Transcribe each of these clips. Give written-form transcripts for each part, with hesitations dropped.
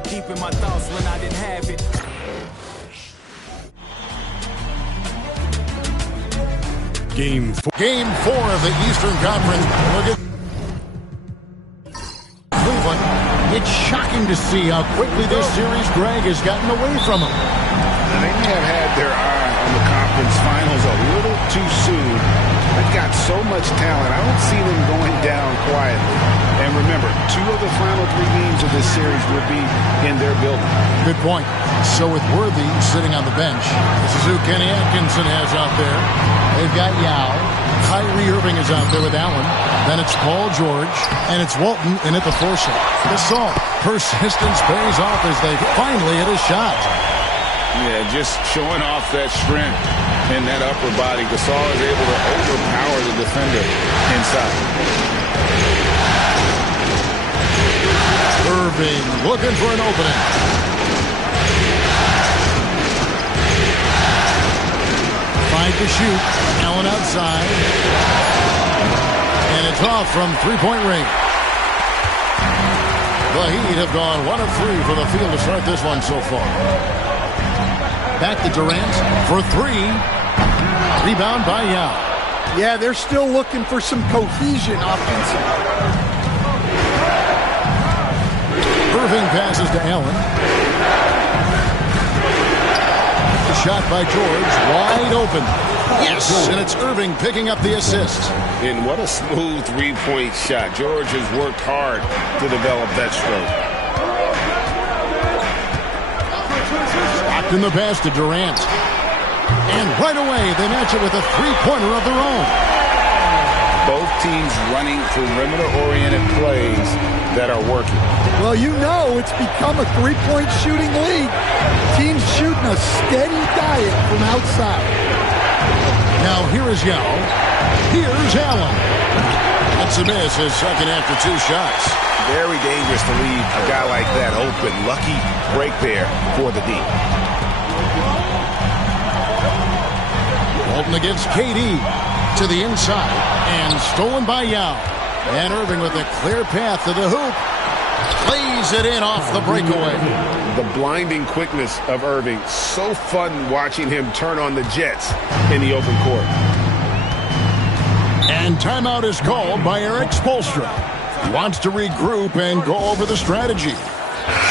deep in my thoughts when I didn't have it. Game 4 of the Eastern Conference. Look at Cleveland. It's shocking to see how quickly this series, Greg, has gotten away from them. They may have had their eye on the conference finals a little too soon. They've got so much talent. I don't see them going down quietly. And remember, 2 of the final 3 games of this series will be in their building. Good point. So with Worthy sitting on the bench, this is who Kenny Atkinson has out there. They've got Yao. Kyrie Irving is out there with Allen. Then it's Paul George. And it's Walton in at the 4 slot. Gasol. Persistence pays off as they finally hit a shot. Yeah, just showing off that strength in that upper body. Gasol is able to overpower the defender inside. Irving looking for an opening. Find to shoot. Allen outside. And it's off from three-point range. The Heat have gone 1 of 3 for the field to start this one so far. Back to Durant for 3. Rebound by Yao. Yeah, they're still looking for some cohesion offensively. Irving passes to Allen. The shot by George, wide open. Yes, and it's Irving picking up the assist. And what a smooth three-point shot. George has worked hard to develop that stroke. Locked in the pass to Durant. And right away, they match it with a three-pointer of their own. Both teams running perimeter-oriented plays that are working. Well, you know it's become a three-point shooting league. Teams shooting a steady diet from outside. Now here is Yao. Here's Allen. That's a miss, his second after 2 shots. Very dangerous to leave a guy like that open. Lucky break there for the D. Walton against KD to the inside and stolen by Yao. And Irving with a clear path to the hoop. Plays it in off the breakaway. The blinding quickness of Irving. So fun watching him turn on the jets in the open court. And timeout is called by Eric Spoelstra. He wants to regroup and go over the strategy.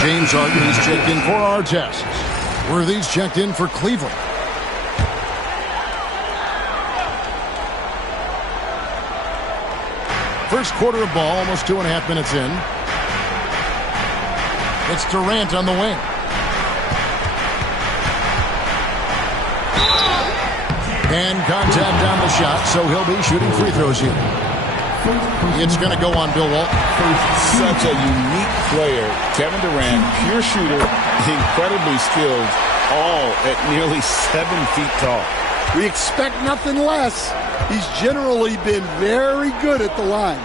James Harden is checked in for our tests. Worthy's checked in for Cleveland. First quarter of ball, almost 2.5 minutes in. It's Durant on the wing. And contact on the shot, so he'll be shooting free throws here. It's going to go on Bill Walton. Such a unique player. Kevin Durant, pure shooter, incredibly skilled, all at nearly 7 feet tall. We expect nothing less. He's generally been very good at the line.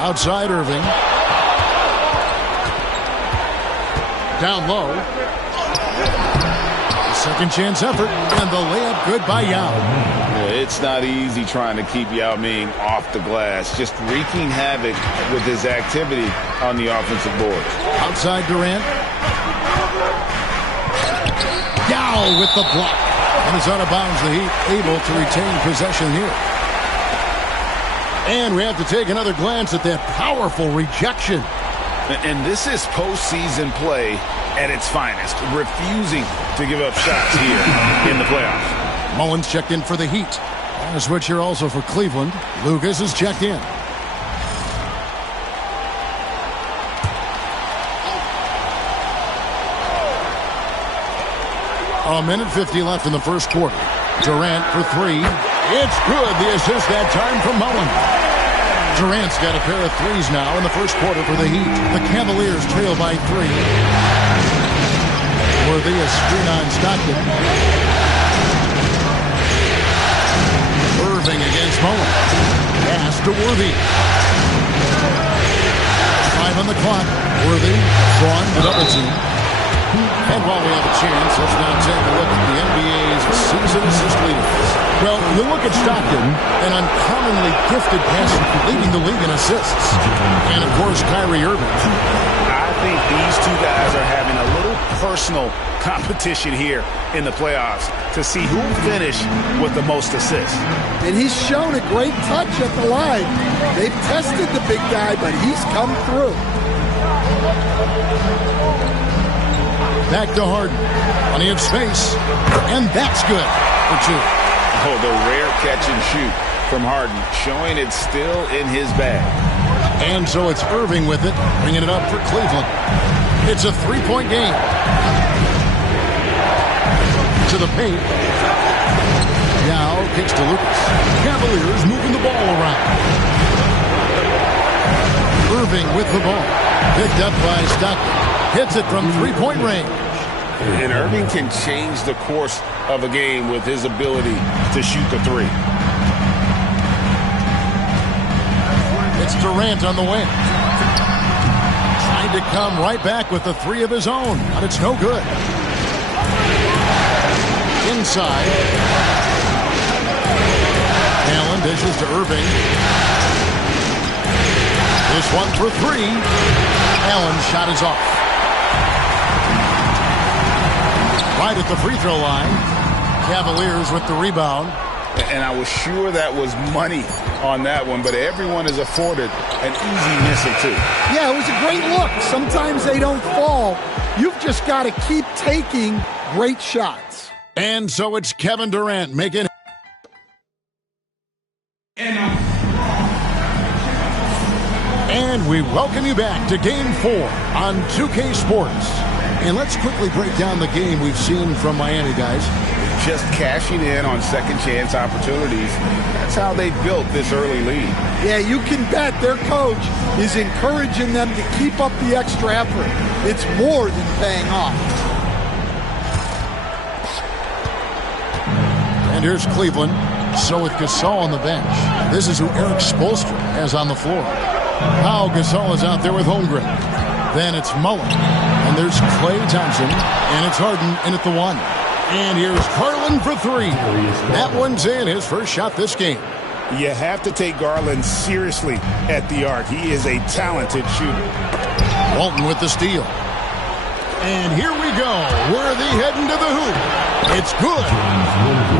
Outside Irving. Down low. Second chance effort. And the layup good by Yao. It's not easy trying to keep Yao Ming off the glass. Just wreaking havoc with his activity on the offensive board. Outside Durant. Yao with the block. And it's out of bounds. The Heat able to retain possession here. And we have to take another glance at that powerful rejection. And this is postseason play at its finest. Refusing to give up shots here in the playoffs. Mullins checked in for the Heat. And a switch here also for Cleveland. Lucas is checked in. A minute 50 left in the first quarter. Durant for 3. It's good. The assist that time from Mullins. Durant's got a pair of threes now in the first quarter for the Heat. The Cavaliers trail by 3. Worthy a screen on Stockton. Irving against Mullins. Pass to Worthy. 5 on the clock. Worthy drawn to double team. And while we have a chance, let's now take a look at the NBA's season assist leaders. Well, you look at Stockton, an uncommonly gifted passer, leading the league in assists. And, of course, Kyrie Irving. I think these two guys are having a little personal competition here in the playoffs to see who will finish with the most assists. And he's shown a great touch at the line. They've tested the big guy, but he's come through. Back to Harden. Plenty of space. And that's good for two. Oh, the rare catch and shoot from Harden, showing it's still in his bag. And so it's Irving with it, bringing it up for Cleveland. It's a three-point game. To the paint. Now kicks to Lucas. Cavaliers moving the ball around. Irving with the ball. Picked up by Stockton. Hits it from three-point range. And Irving can change the course of a game with his ability to shoot the three. It's Durant on the wing. Trying to come right back with the three of his own, but it's no good. Inside. Allen dishes to Irving. This one for three. Allen's shot is off. Right at the free throw line. Cavaliers with the rebound. And I was sure that was money on that one, but everyone is afforded an easy miss or two. Yeah, it was a great look. Sometimes they don't fall. You've just got to keep taking great shots. And so it's Kevin Durant making. And we welcome you back to Game 4 on 2K Sports. And let's quickly break down the game we've seen from Miami, guys. Just cashing in on second chance opportunities. That's how they built this early lead. Yeah, you can bet their coach is encouraging them to keep up the extra effort. It's more than paying off. And here's Cleveland. So with Gasol on the bench, this is who Eric Spoelstra has on the floor. Now Gasol is out there with Holmgren. Then it's Mullen. And there's Klay Thompson. And it's Harden in at the one. And here's Garland for three. That one's in, his first shot this game. You have to take Garland seriously at the arc. He is a talented shooter. Walton with the steal. And here we go. Worthy heading to the hoop. It's good.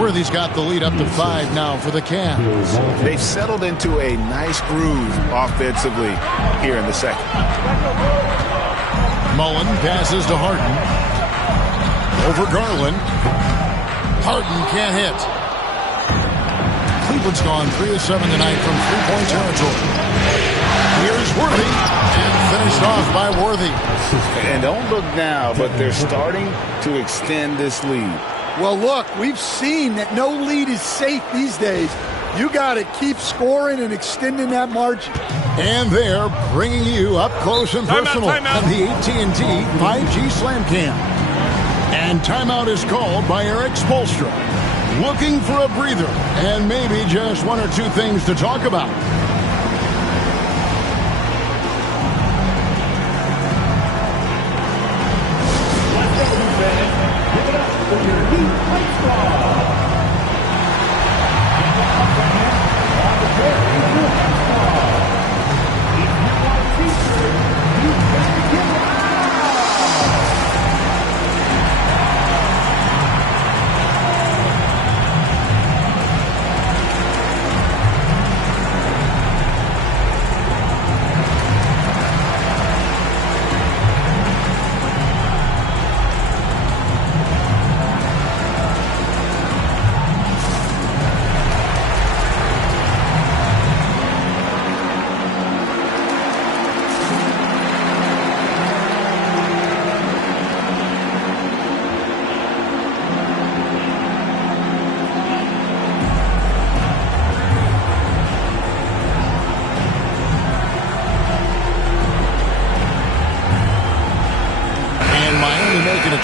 Worthy's got the lead up to 5 now for the Cavs. They've settled into a nice groove offensively here in the second. Mullen passes to Harden. Over Garland. Harden can't hit. Cleveland's gone 3 of 7 tonight from three-point territory. Here's Worthy. And finished off by Worthy. And don't look now, but they're starting to extend this lead. Well, look, we've seen that no lead is safe these days. You got to keep scoring and extending that margin. And they're bringing you up close and personal on the AT&T 5G Slam Cam. And timeout is called by Eric Spoelstra. Looking for a breather and maybe just one or two things to talk about.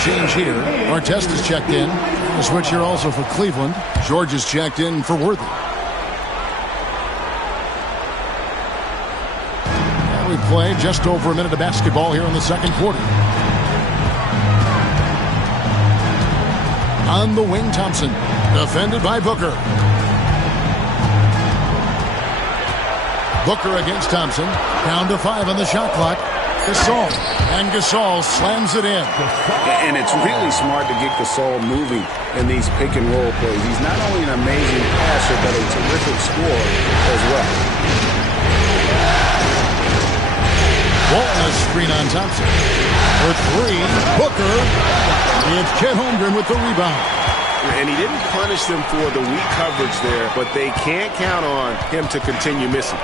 Change here. Artest is checked in. A switch here also for Cleveland. George is checked in for Worthy. And we play just over a minute of basketball here in the second quarter. On the wing, Thompson. Defended by Booker. Booker against Thompson. Down to 5 on the shot clock. Gasol. And Gasol slams it in. And it's really smart to get Gasol moving in these pick-and-roll plays. He's not only an amazing passer, but a terrific scorer as well. Walton a screen on Thompson. For 3, Booker. It's Chet Holmgren with the rebound. And he didn't punish them for the weak coverage there, but they can't count on him to continue missing.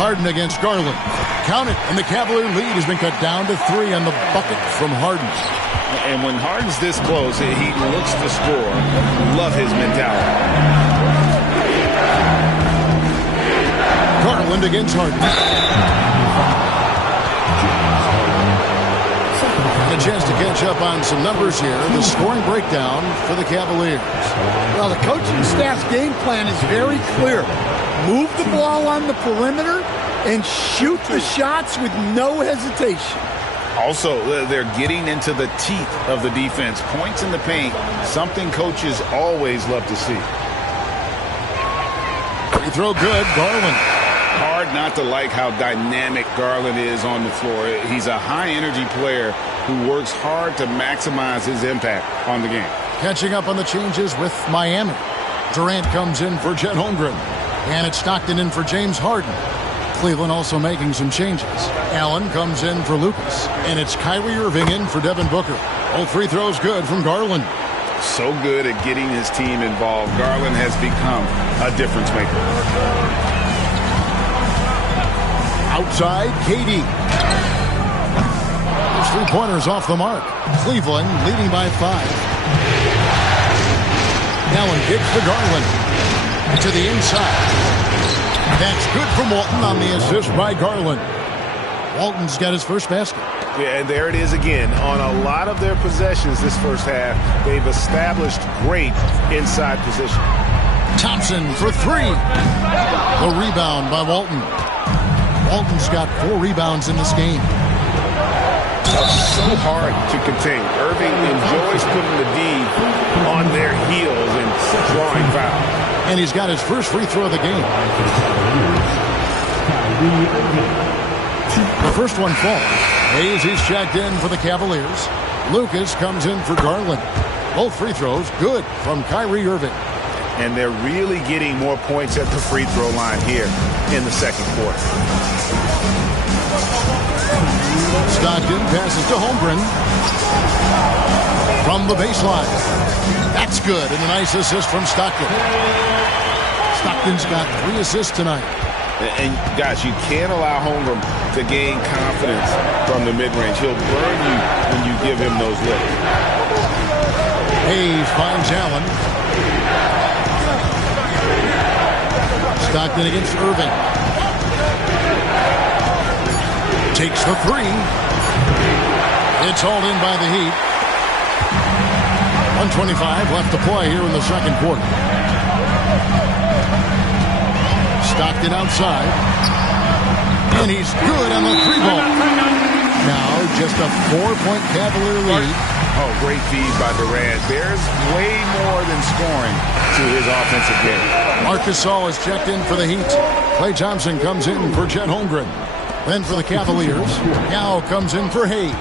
Harden against Garland. Count it, and the Cavalier lead has been cut down to 3 on the bucket from Harden. And when Harden's this close, he looks to score. Love his mentality. Garland against Harden. And a chance to catch up on some numbers here. The scoring breakdown for the Cavaliers. Well, the coaching staff's game plan is very clear. Move the ball on the perimeter and shoot the shots with no hesitation. Also, they're getting into the teeth of the defense. Points in the paint, something coaches always love to see. Free throw good, Garland. Hard not to like how dynamic Garland is on the floor. He's a high-energy player who works hard to maximize his impact on the game. Catching up on the changes with Miami. Durant comes in for Chet Holmgren. And it's Stockton in for James Harden. Cleveland also making some changes. Allen comes in for Lucas. And it's Kyrie Irving in for Devin Booker. All free throws good from Garland. So good at getting his team involved. Garland has become a difference maker. Outside, KD. His three-pointers off the mark. Cleveland leading by 5. Allen kicks to Garland. To the inside. That's good from Walton on the assist by Garland. Walton's got his first basket. Yeah, and there it is again. On a lot of their possessions this first half, they've established great inside position. Thompson for 3. The rebound by Walton. Walton's got 4 rebounds in this game. So hard to contain. Irving enjoys putting the D on their heels and drawing foul. And he's got his first free throw of the game. The first one falls. Hayes, he's checked in for the Cavaliers. Lucas comes in for Garland. Both free throws good from Kyrie Irving. And they're really getting more points at the free throw line here in the second quarter. Stockton passes to Holmgren. From the baseline. That's good, and a nice assist from Stockton. Stockton's got 3 assists tonight. And, guys, you can't allow Holmgren to gain confidence from the mid-range. He'll burn you when you give him those looks. Hayes finds Allen. Stockton against Irving. Takes the 3. It's hauled in by the Heat. 1:25 left to play here in the second quarter. Stockton outside. And he's good on the 3-ball. Now just a 4-point Cavalier lead. Oh, great feed by Durant. There's way more than scoring to his offensive game. Marc Gasol is checked in for the Heat. Klay Thompson comes in for Chet Holmgren. Then for the Cavaliers, Yao comes in for Hayes.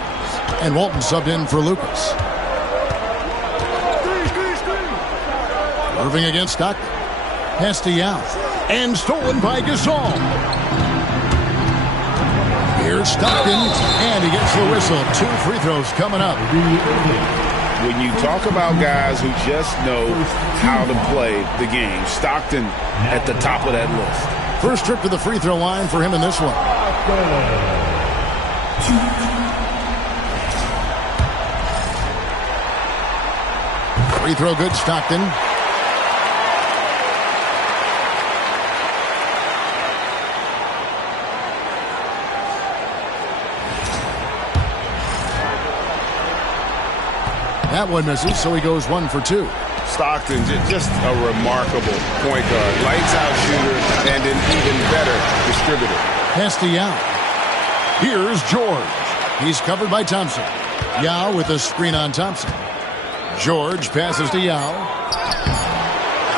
And Walton subbed in for Lucas. Irving against Stockton. Pass to Yao. And stolen by Gasol. Here's Stockton. And he gets the whistle. 2 free throws coming up. When you talk about guys who just know how to play the game, Stockton at the top of that list. First trip to the free throw line for him in this one. Free throw good, Stockton. That one misses, so he goes 1 for 2. Stockton, just a remarkable point guard. Lights out shooter and an even better distributor. Pass to Yao. Here's George. He's covered by Thompson. Yao with a screen on Thompson. George passes to Yao.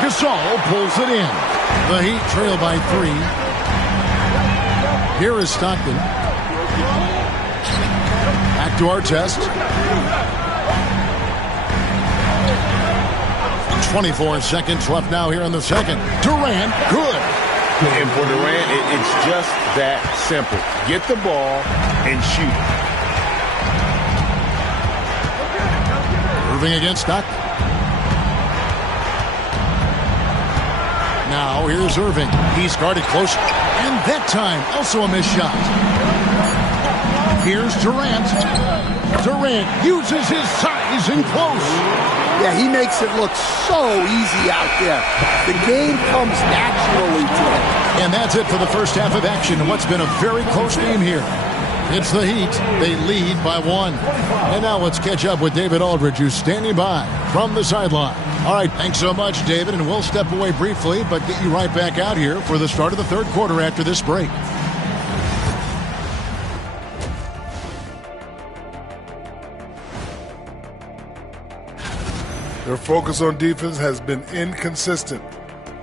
Gasol pulls it in. The Heat trail by 3. Here is Stockton. Back to Artest. 24 seconds left now here in the second. Durant, good. And for Durant, it's just that simple. Get the ball and shoot. Irving against Stockton. Now here's Irving. He's guarded close. And that time, also a missed shot. Here's Durant. Durant uses his size and close. Yeah, he makes it look so easy out there. The game comes naturally to him. And that's it for the first half of action in what's been a very close game here. It's the Heat. They lead by 1. And now let's catch up with David Aldridge, who's standing by from the sideline. All right, thanks so much, David, and we'll step away briefly, but get you right back out here for the start of the third quarter after this break. Their focus on defense has been inconsistent.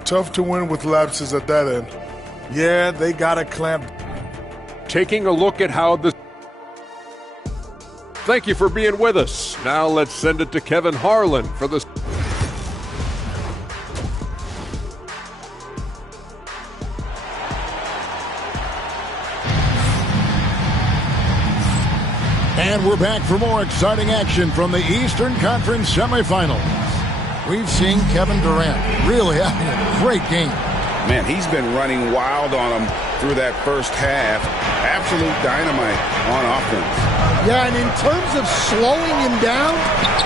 Tough to win with lapses at that end. Yeah, they got to clamp. Taking a look at how the... Thank you for being with us. Now let's send it to Kevin Harlan for the... And we're back for more exciting action from the Eastern Conference semifinals. We've seen Kevin Durant really having a great game. Man, he's been running wild on them through that first half. Absolute dynamite on offense. Yeah, and in terms of slowing him down,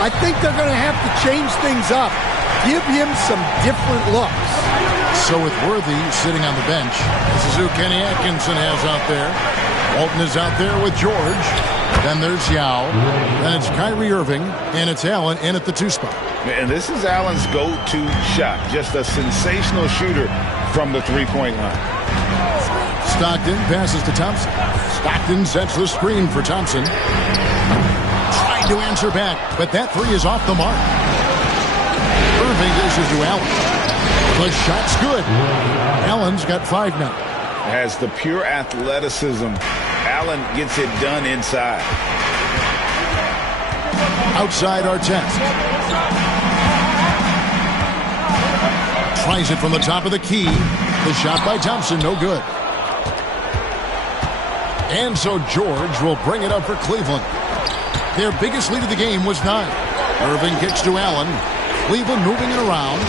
I think they're going to have to change things up. Give him some different looks. So with Worthy sitting on the bench, this is who Kenny Atkinson has out there. Walton is out there with George. Then there's Yao. Then it's Kyrie Irving. And it's Allen in at the 2 spot. And this is Allen's go-to shot. Just a sensational shooter from the three-point line. Stockton passes to Thompson. Stockton sets the screen for Thompson. Trying to answer back, but that 3 is off the mark. Irving dishes to Allen. The shot's good. Allen's got 5 now. Has the pure athleticism. Allen gets it done inside. Outside Artest. Tries it from the top of the key. The shot by Thompson, no good. And so George will bring it up for Cleveland. Their biggest lead of the game was 9. Irving kicks to Allen. Cleveland moving it around.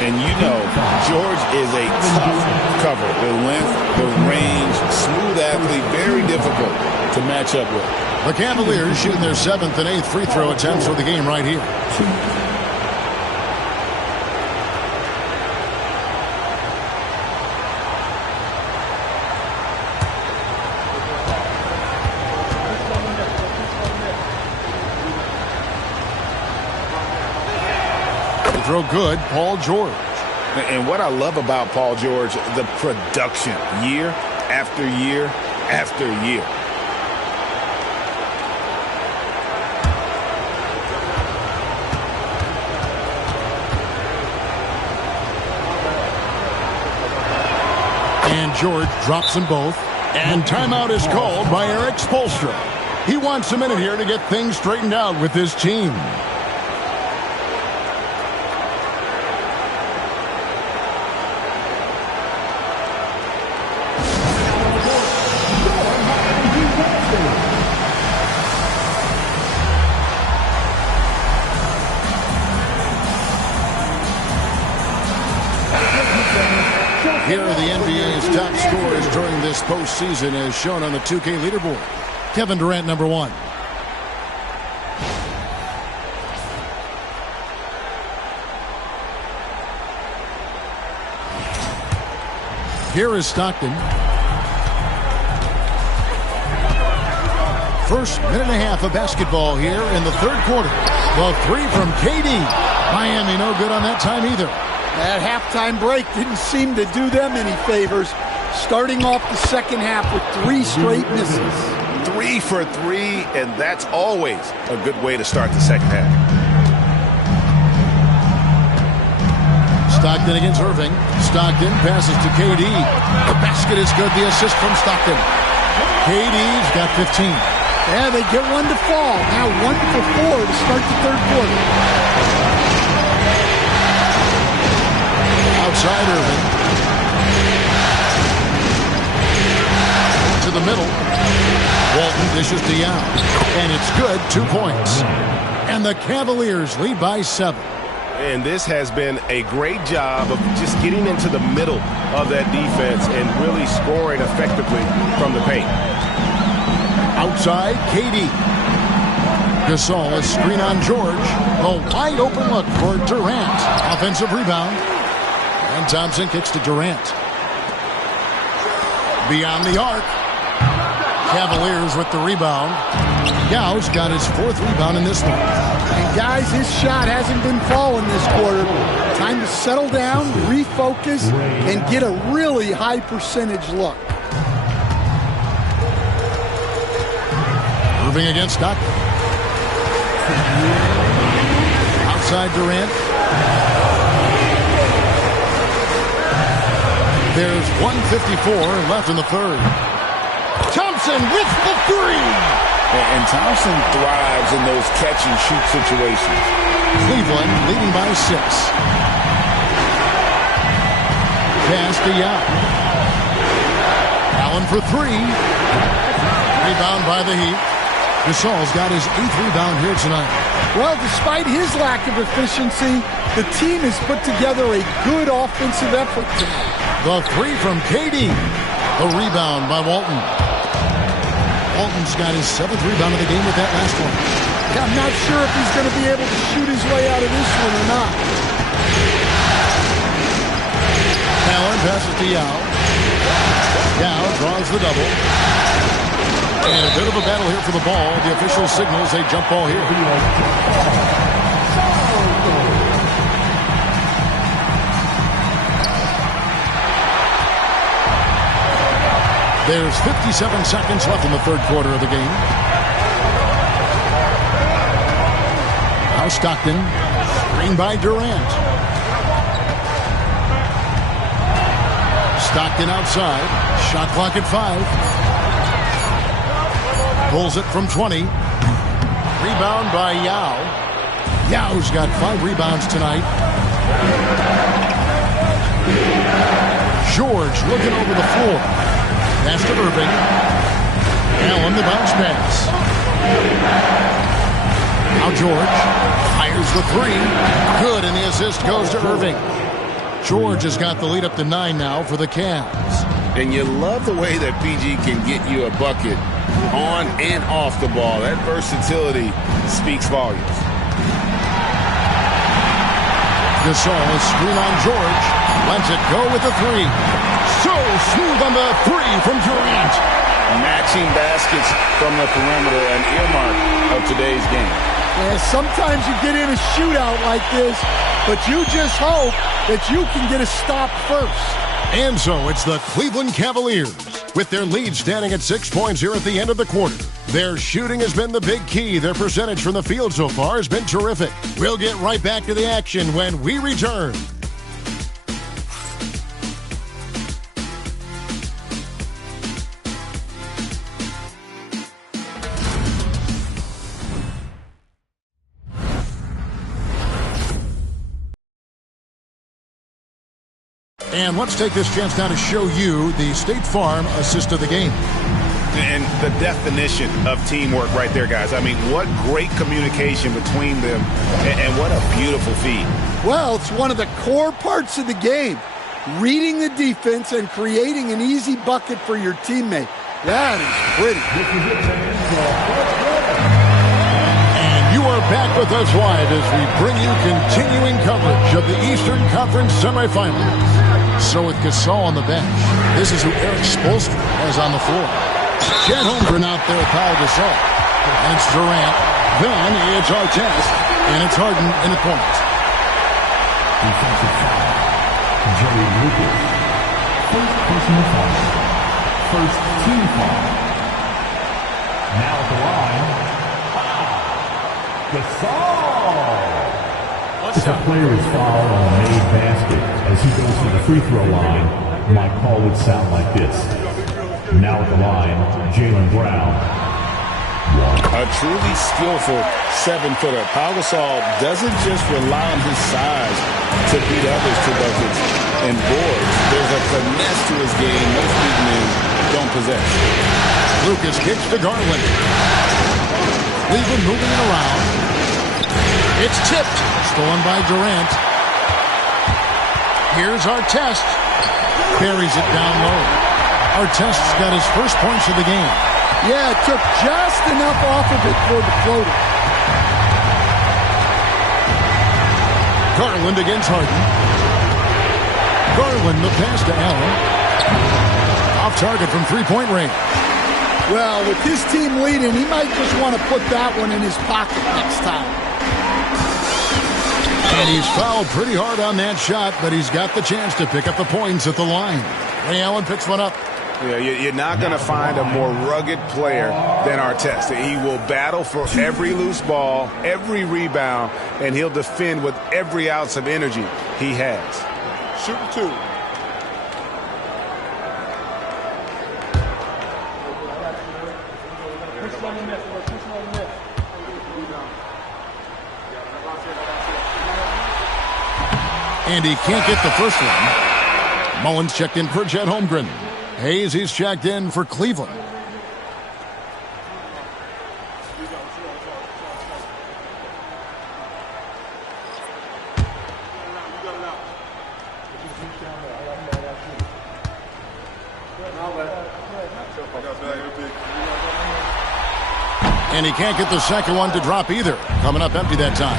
And you know, George is a tough cover. The length, the range, smooth athlete, very difficult to match up with. The Cavaliers shooting their 7th and 8th free throw attempts for the game right here. Throw good, Paul George. And what I love about Paul George, the production, year after year after year. And George drops them both. And timeout is called by Eric Spoelstra. He wants a minute here to get things straightened out with his team. Here are the NBA's top scorers during this postseason as shown on the 2K leaderboard. Kevin Durant, number 1. Here is Stockton. First minute and a half of basketball here in the third quarter. The 3 from KD. Miami no good on that time either. That halftime break didn't seem to do them any favors. Starting off the second half with 3 straight misses. 3 for 3, and that's always a good way to start the second half. Stockton against Irving. Stockton passes to KD. The basket is good. The assist from Stockton. KD's got 15. Yeah, they get one to fall. Now 1 for 4 to start the third quarter. Outside Irving. To the middle. Walton dishes to Yao. And it's good. 2 points. And the Cavaliers lead by 7. And this has been a great job of just getting into the middle of that defense and really scoring effectively from the paint. Outside, KD. Gasol, a screen on George. A wide open look for Durant. Offensive rebound. And Thompson kicks to Durant. Beyond the arc. Cavaliers with the rebound. Yao's got his 4th rebound in this one. And guys, his shot hasn't been falling this quarter. Time to settle down, refocus, and get a really high percentage look. Moving against Stockton. Outside Durant. There's 1:54 left in the third. Thompson with the 3. And Thompson thrives in those catch-and-shoot situations. Cleveland leading by 6. Pass to Yao. Allen for 3. Rebound by the Heat. Gasol's got his 8th rebound here tonight. Well, despite his lack of efficiency, the team has put together a good offensive effort tonight. The 3 from KD. The rebound by Walton. Walton's got his 7th rebound of the game with that last one. I'm not sure if he's going to be able to shoot his way out of this one or not. Allen passes to Yao. Yao draws the double. And a bit of a battle here for the ball. The official signals a jump ball here. There's 57 seconds left in the third quarter of the game. Now Stockton, screen by Durant. Stockton outside, shot clock at 5. Pulls it from 20. Rebound by Yao. Yao's got 5 rebounds tonight. George looking over the floor. Pass to Irving. Allen the bounce pass. Now George fires the 3. Good, and the assist goes to Irving. George has got the lead up to 9 now for the Cavs. And you love the way that PG can get you a bucket on and off the ball. That versatility speaks volumes. Gasol, a screen on George. Lets it go with the 3. So smooth on the 3 from Durant. Matching baskets from the perimeter, an earmark of today's game. Yeah, sometimes you get in a shootout like this, but you just hope that you can get a stop first. And so it's the Cleveland Cavaliers with their lead standing at 6 points here at the end of the quarter. Their shooting has been the big key. Their percentage from the field so far has been terrific. We'll get right back to the action when we return. And let's take this chance now to show you the State Farm assist of the game. And the definition of teamwork right there, guys. I mean, what great communication between them, and what a beautiful feed. Well, it's one of the core parts of the game. Reading the defense and creating an easy bucket for your teammate. That is pretty. And you are back with us live as we bring you continuing coverage of the Eastern Conference semifinals. So with Gasol on the bench, this is who Eric Spoelstra has on the floor. Chet Holmgren out there with Paul Gasol. And it's Durant. Then it's Artest. And it's Harden in the point. Defensive foul. Jerry Lucas. First personal foul. First team foul. Now at the line, Gasol. If a player is fouled on a made basket as he goes to the free throw line, my call would sound like this. Now at the line, Jaylen Brown. A truly skillful 7-footer. Pau Gasol doesn't just rely on his size to beat others to buckets and boards. There's a finesse to his game most big men don't possess. Lucas kicks to Garland. Cleveland moving it around. It's tipped. Stolen by Durant. Here's Artest. Buries it down low. Artest's got his first points of the game. Yeah, it took just enough off of it for the floater. Garland against Harden. Garland the pass to Allen. Off target from three-point range. Well, with his team leading, he might just want to put that one in his pocket next time. And he's fouled pretty hard on that shot, but he's got the chance to pick up the points at the line. Ray Allen picks one up. Yeah, you're not going to find a more rugged player than Artest. He will battle for every loose ball, every rebound, and he'll defend with every ounce of energy he has. Shooting 2. And he can't get the first one. Mullins checked in for Chet Holmgren. Hayes, he's checked in for Cleveland. And he can't get the second one to drop either. Coming up empty that time.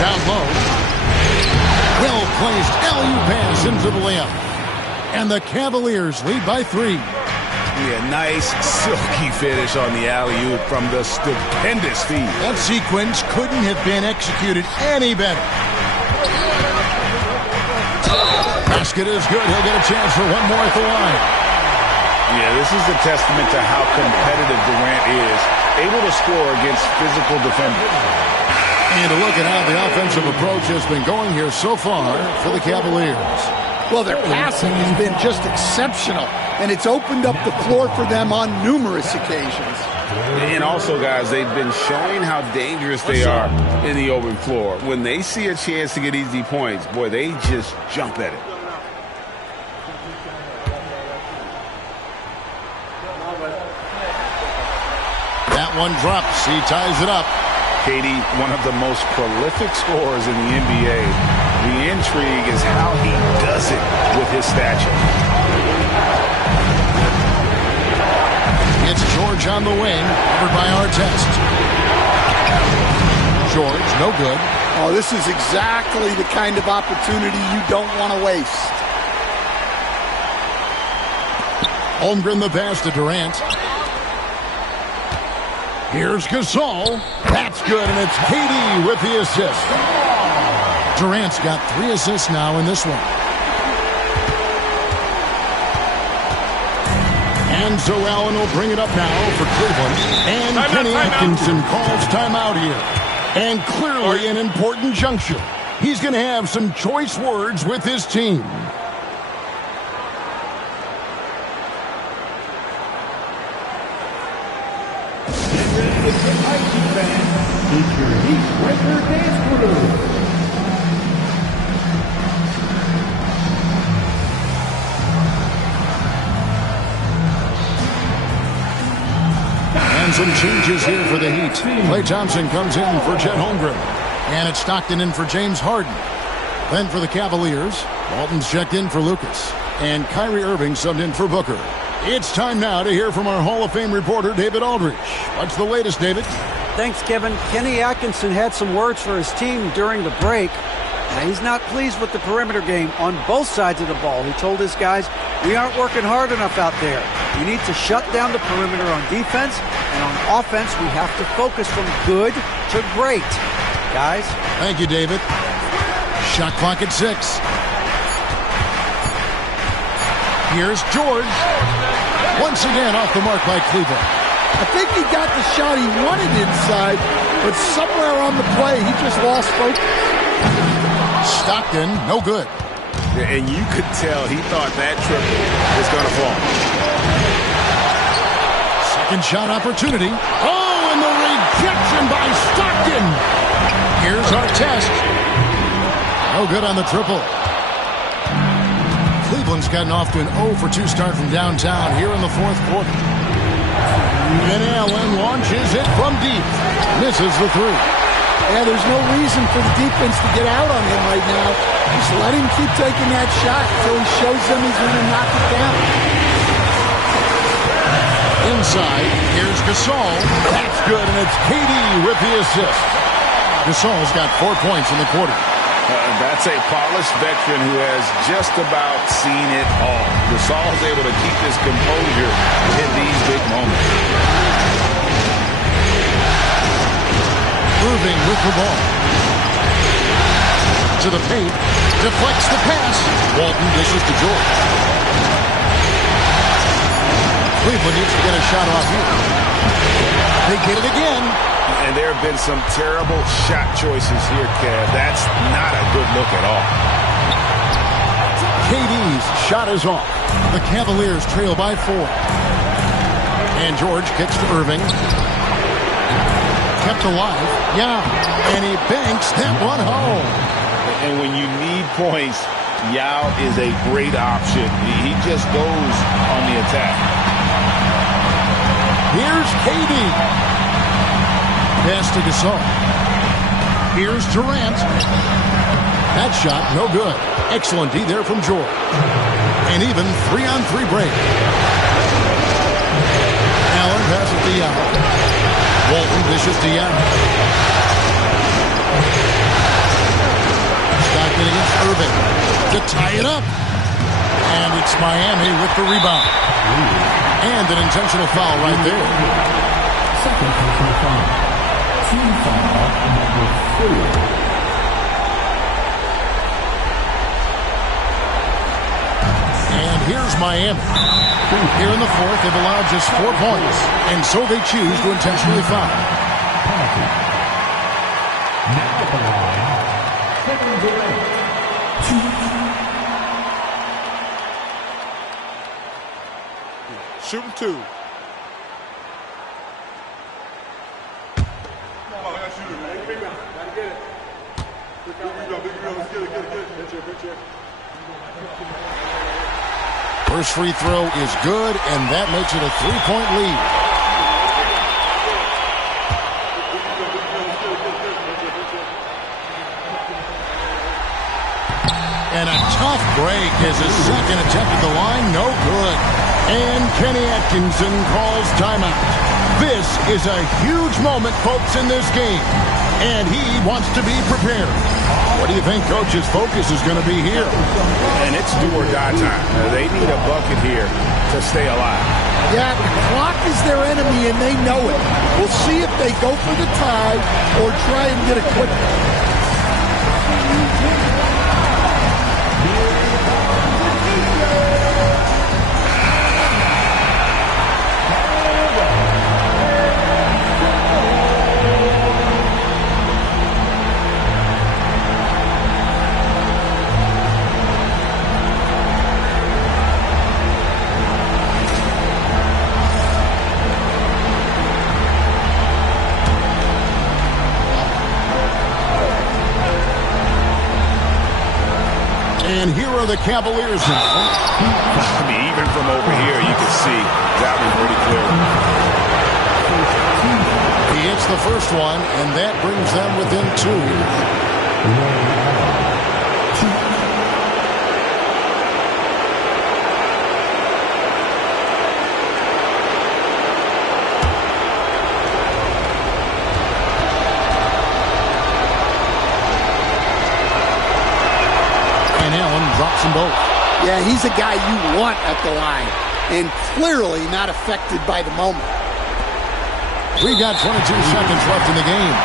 Down low. Well-placed LU pass into the layup. And the Cavaliers lead by 3. Yeah, nice, silky finish on the alley-oop from the stupendous feed. That sequence couldn't have been executed any better. Basket is good. He'll get a chance for one more at the line. Yeah, this is a testament to how competitive Durant is, able to score against physical defenders. And to look at how the offensive approach has been going here so far for the Cavaliers. Well, their passing has been just exceptional, and it's opened up the floor for them on numerous occasions. And also, guys, they've been showing how dangerous they are in the open floor. When they see a chance to get easy points, boy, they just jump at it. That one drops. He ties it up. Katie, one of the most prolific scorers in the NBA. The intrigue is how he does it with his stature. It's George on the wing, covered by Artest. George, no good. Oh, this is exactly the kind of opportunity you don't want to waste. Holmgren the pass to Durant. Here's Gasol. That's good, and it's KD with the assist. Durant's got 3 assists now in this one. And so Allen will bring it up now for Cleveland. And Kenny Atkinson calls timeout here. And clearly an important juncture. He's going to have some choice words with his team. It's your Heat Record Dance Crew. And some changes here for the Heat. Klay Thompson comes in for Chet Holmgren. And it's Stockton in for James Harden. Then for the Cavaliers, Walton's checked in for Lucas. And Kyrie Irving subbed in for Booker. It's time now to hear from our Hall of Fame reporter, David Aldridge. What's the latest, David? Thanks, Kevin. Kenny Atkinson had some words for his team during the break. Now, he's not pleased with the perimeter game on both sides of the ball. He told his guys, we aren't working hard enough out there. We need to shut down the perimeter on defense, and on offense, we have to focus from good to great. Guys? Thank you, David. Shot clock at 6. Here's George. Once again off the mark by Cleveland. I think he got the shot he wanted inside, but somewhere on the play, he just lost focus. Stockton, no good. And you could tell he thought that triple was going to fall. Second shot opportunity. Oh, and the rejection by Stockton. Here's our test. No good on the triple. Cleveland's gotten off to an 0 for 2 start from downtown here in the fourth quarter. And Allen launches it from deep. Misses the 3. Yeah, there's no reason for the defense to get out on him right now. Just let him keep taking that shot until he shows them he's going to knock it down. Inside, here's Gasol. That's good, and it's KD with the assist. Gasol's got 4 points in the quarter. That's a polished veteran who has just about seen it all. Gasol's able to keep his composure in these big moments. Irving with the ball. To the paint. Deflects the pass. Walton dishes to George. Cleveland needs to get a shot off here. They get it again. And there have been some terrible shot choices here, Kev. That's not a good look at all. KD's shot is off. The Cavaliers trail by 4. And George kicks to Irving. Kept alive. Yeah. And he banks that one home. And when you need points, Yao is a great option. He just goes on the attack. Here's KD. Pass to Gasol. Here's Durant. That shot, no good. Excellent D there from George. And even 3-on-3 break. Allen passes to Yao. Walton dishes to Yao. Stockton against Irving to tie it up. And it's Miami with the rebound. And an intentional foul right there. Second personal foul. Team foul number 4. And here's Miami. Here in the fourth, they've allowed just 4 points. And so they choose to intentionally foul. Penalty. Now at the line, Kevin Durant. 2. Shooting 2. First free throw is good, and that makes it a 3-point lead. And a tough break as his second attempt at the line, no good. And Kenny Atkinson calls timeout. This is a huge moment, folks, in this game. And he wants to be prepared. What do you think Coach's focus is going to be here? And it's do or die time. They need a bucket here to stay alive. Yeah, the clock is their enemy, and they know it. We'll see if they go for the tie or try and get a quick one. And here are the Cavaliers now. I mean, even from over here, you can see that one pretty clearly. He hits the first one, and that brings them within 2. Drops them both. Yeah, he's a guy you want at the line, and clearly not affected by the moment. We've got 22 seconds left in the game.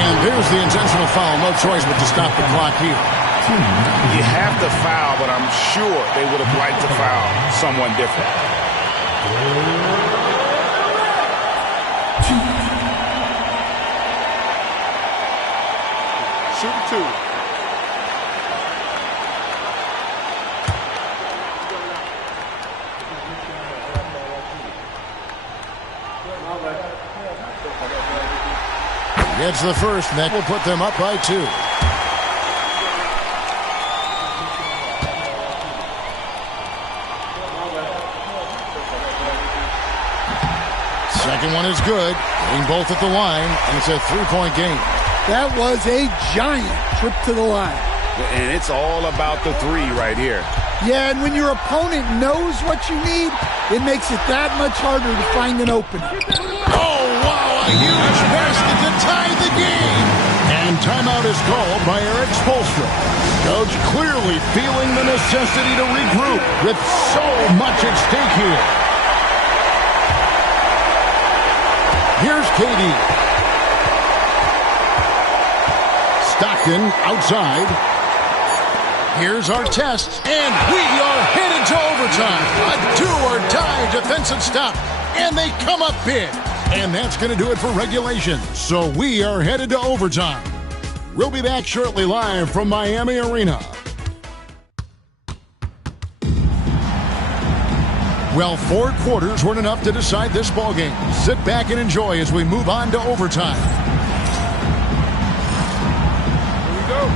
And there's the intentional foul. No choice but to stop the clock here. You have to foul, but I'm sure they would have liked to foul someone different. 2. Gets the first, and that will put them up by 2. Second one is good. Getting both at the line, and it's a 3-point game. That was a giant trip to the line. And it's all about the 3 right here. Yeah, and when your opponent knows what you need, it makes it that much harder to find an opening. Oh, wow, a huge basket to tie the game. And timeout is called by Eric Spoelstra. Coach clearly feeling the necessity to regroup with so much at stake here. Here's KD. Stockton outside. Here's our test, and we are headed to overtime. A do-or-die defensive stop, and they come up big. And that's going to do it for regulation. So we are headed to overtime. We'll be back shortly live from Miami Arena. Well, 4 quarters weren't enough to decide this ballgame. Sit back and enjoy as we move on to overtime. Here we go.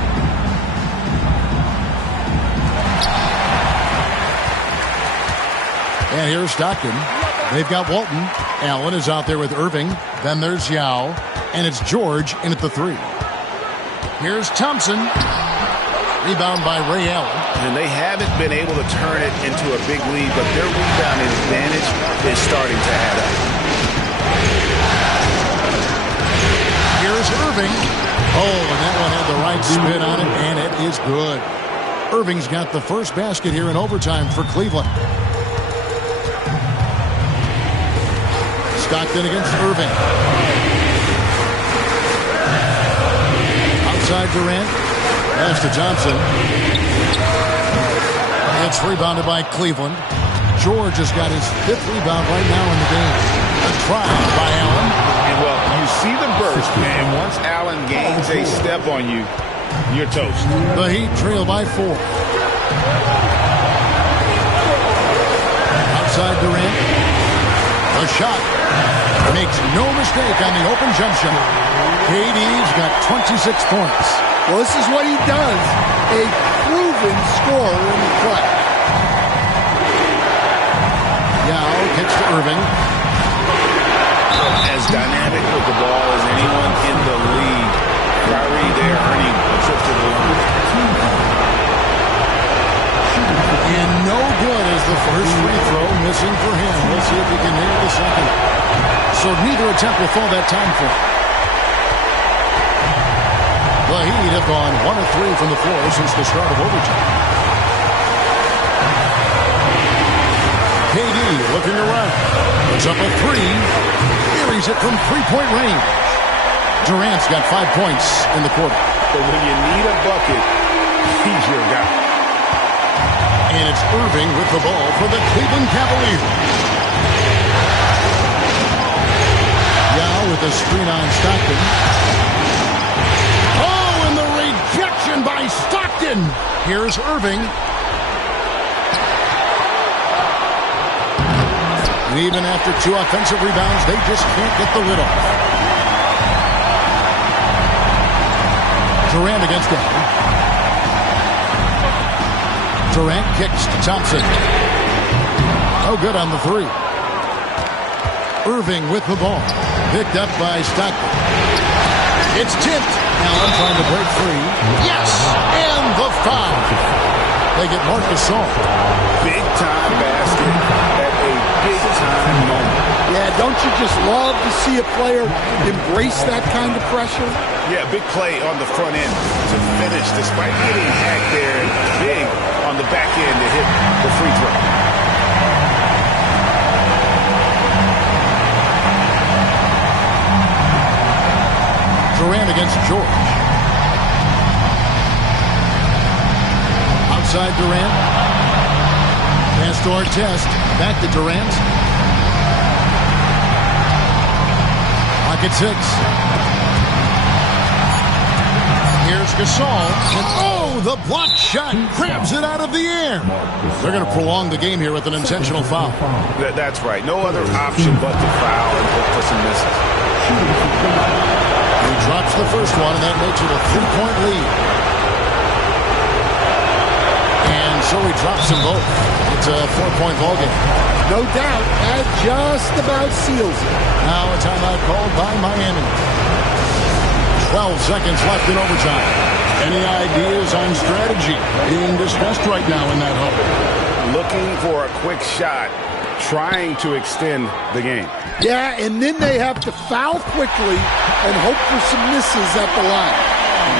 And here's Stockton. They've got Walton. Allen is out there with Irving. Then there's Yao. And it's George in at the 3. Here's Thompson. Rebound by Ray Allen. And they haven't been able to turn it into a big lead, but their rebounding advantage is starting to add up. Here's Irving. Oh, and that one had the right spin on it, and it is good. Irving's got the first basket here in overtime for Cleveland. Stockton against Irving. Outside Durant. Pass to Johnson. It's rebounded by Cleveland. George has got his 5th rebound right now in the game. A try by Allen. And well, you see the burst, and once Allen gains a step on you, you're toast. The Heat trail by 4. Outside Durant. The shot. Makes no mistake on the open jump shot. KD's got 26 points. Well, this is what he does. A proven scorer in the clutch. Yao kicks to Irving. As dynamic with the ball as anyone in the league. Kyrie there earning a trip to the line. And no good as the first free throw missing for him. We'll see if he can nail the second. So neither attempt will fall that time for him. The Heat have gone 1 of 3 from the floor since the start of overtime. KD looking around. Puts up a 3. Buries it from 3-point range. Durant's got 5 points in the quarter. But when you need a bucket, he's your guy. And it's Irving with the ball for the Cleveland Cavaliers. Yao with a screen on Stockton. Oh, and the rejection by Stockton. Here's Irving. And even after 2 offensive rebounds, they just can't get the lid off. Durant against Allen. Durant kicks to Thompson. Oh, good on the 3. Irving with the ball. Picked up by Stockton. It's tipped. Allen trying to break free. Yes! And the foul. They get Marc Gasol. Big-time basket at a big-time moment. Yeah, don't you just love to see a player embrace that kind of pressure? Yeah, big play on the front end to finish, despite getting hacked there, and big on the back end to hit the free throw. Durant against George. Outside Durant. Pass to Artest. Back to Durant. Pocket 6. Here's Gasol, and oh, the block shot grabs it out of the air. They're going to prolong the game here with an intentional foul. That's right. No other option but to foul and hope for some misses. He drops the first one, and that makes it a 3-point lead. And so he drops them both. It's a 4-point ball game. No doubt, that just about seals it. Now a timeout called by Miami. 12 seconds left in overtime. Any ideas on strategy being discussed right now in that hole? Looking for a quick shot, trying to extend the game. Yeah, and then they have to foul quickly and hope for some misses at the line.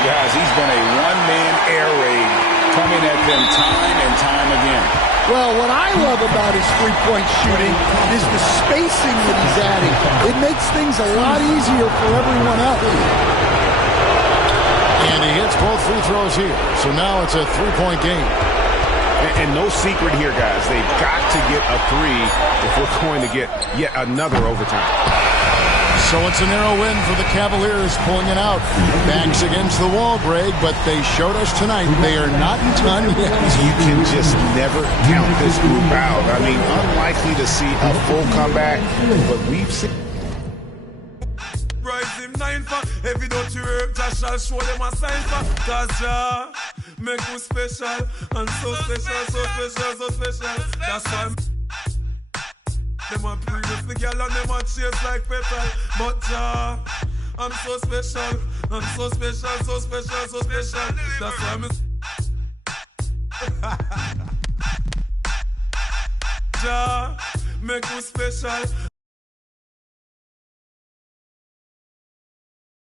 Guys, he's been a one-man air raid coming at them time and time again. Well, what I love about his three-point shooting is the spacing that he's adding. It makes things a lot easier for everyone else. And he hits both free throws here. So now it's a 3-point game. And no secret here, guys. They've got to get a three if we're going to get yet another overtime. So it's a narrow win for the Cavaliers, pulling it out. Backs against the wall, Greg, but they showed us tonight they are not done yet. You can just never count this group out. I mean, unlikely to see a full comeback, but we've seen... Rise him 9 for every don't you work, Josh shall show them a sign for. Cause Jah make you special, and so special, so special, so special. That's why them a previous the girl and them a chase like petal. But Jah, I'm so special, I'm so special, so special, so special. That's why I'm Jah make you special.